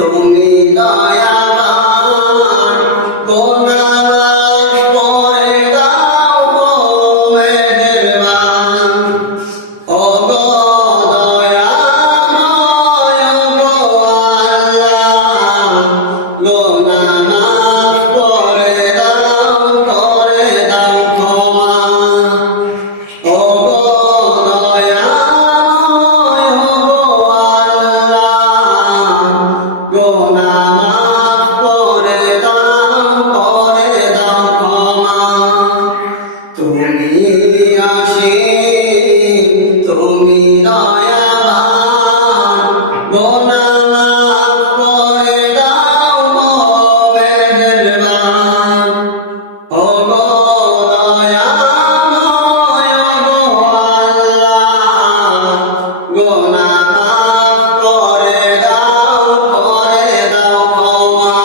তুমি দয়াবান গোনা মাফ করে দাও গো মেহেরবান ও গো দয়াময় গো আল্লাহ গোনা মাফ করে দাও ক্ষমা ও গো দয়াময় গো আল্লাহ গোনা মাফ করে দাও ক্ষমা তুমি আসীন তুমি দয়াবান গোনা মাফ করে দাও গো মেহেরবান ও গো দয়াময় গো আল্লাহ গোনা মাফ করে দাও ক্ষমা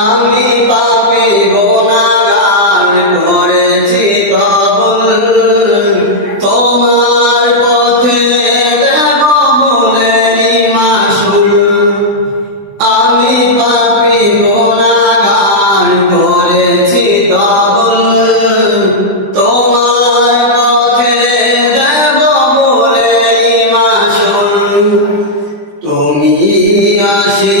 আমি পাপী গুনাহগার করেছি কবুল তোমার পথে দেব ভুলেরই মাসুল আমি পাপী গুনাহগার করেছি কবুল তোমার পথে দেব ভুলেরই মাসুল তুমি আসি